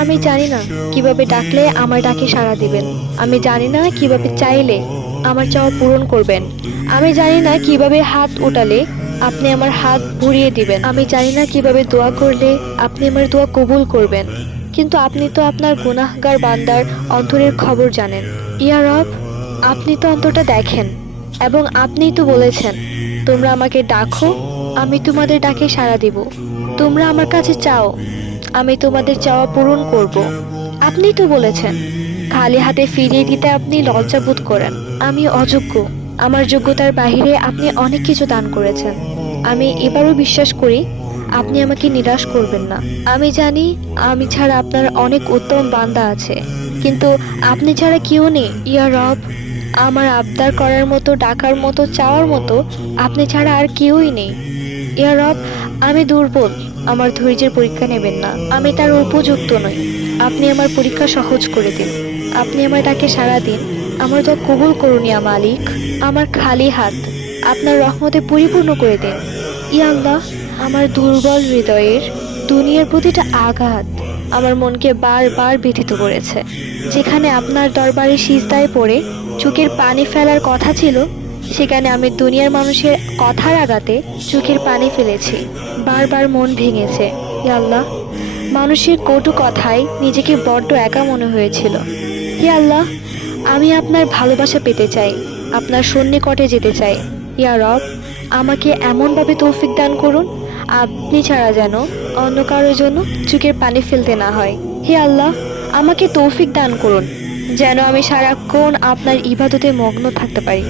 আমি জানি না কিভাবে ডাকলে আমার ডাকে সাড়া দিবেন। আমি জানি না কিভাবে চাইলে আমার চাওয়া পূরণ করবেন। আমি জানি না কিভাবে হাত উঠালে আপনি আমার হাত ভরিয়ে দিবেন। আমি জানি না কিভাবে দোয়া করলে আপনি আমার দোয়া কবুল করবেন। কিন্তু আপনি তো আপনার গুনাহগার বান্দার অন্তরের খবর জানেন। ইয়া রব, আপনি তো অন্তরটা দেখেন এবং আপনিই তো বলেছেন, তোমরা আমাকে ডাকো, আমি তোমাদের ডাকে সাড়া দিব। তোমরা আমার কাছে চাও, আমি তোমাদের চাওয়া পূরণ করব। আপনিই তো বলেছেন, খালি হাতে ফিরিয়ে দিতে আপনি লজ্জা বোধ করেন। আমি অযোগ্য, আমার যোগ্যতার বাহিরে আপনি অনেক কিছু দান করেছেন। আমি এবারও বিশ্বাস করি আপনি আমাকে নিরাশ করবেন না। আমি জানি আমি ছাড়া আপনার অনেক উত্তম বান্দা আছে, কিন্তু আপনি ছাড়া কেউ নেই। ইয়া রব, আমার আবদার করার মতো, ডাকার মতো, চাওয়ার মতো আপনি ছাড়া আর কেউই নেই। ইয়া রব, আমি দুর্বল, আমার ধৈর্যের পরীক্ষা নেবেন না। আমি তার উপযুক্ত নই। আপনি আমার পরীক্ষা সহজ করে দিন। আপনি আমার ডাকে সাড়া দিন। আমার তো কবুল করুন ইয়া মালিক। আমার খালি হাত আপনার রহমতে পরিপূর্ণ করে দিন। ইয়া আল্লাহ, আমার দুর্বল হৃদয়ের দুনিয়ার প্রতিটা আঘাত আমার মনকে বারবার ব্যথিত করেছে। যেখানে আপনার দরবারে সিজদায় পড়ে চোখের পানি ফেলার কথা ছিল, সেখানে আমি দুনিয়ার মানুষের কথার আঘাতে চোখের পানি ফেলেছি। বারবার মন ভেঙেছে। হে আল্লাহ, মানুষের কটু কথায় নিজেকে বড্ড একা মনে হয়েছিল। হে আল্লাহ, আমি আপনার ভালোবাসা পেতে চাই, আপনার সন্নিকটে যেতে চাই। ইয়া রব, আমাকে এমনভাবে তৌফিক দান করুন, আপনি ছাড়া যেন অন্য কারোর জন্য চোখের পানি ফেলতে না হয়। হে আল্লাহ, আমাকে তৌফিক দান করুন, যেন আমি সারাক্ষণ আপনার ইবাদতে মগ্ন থাকতে পারি।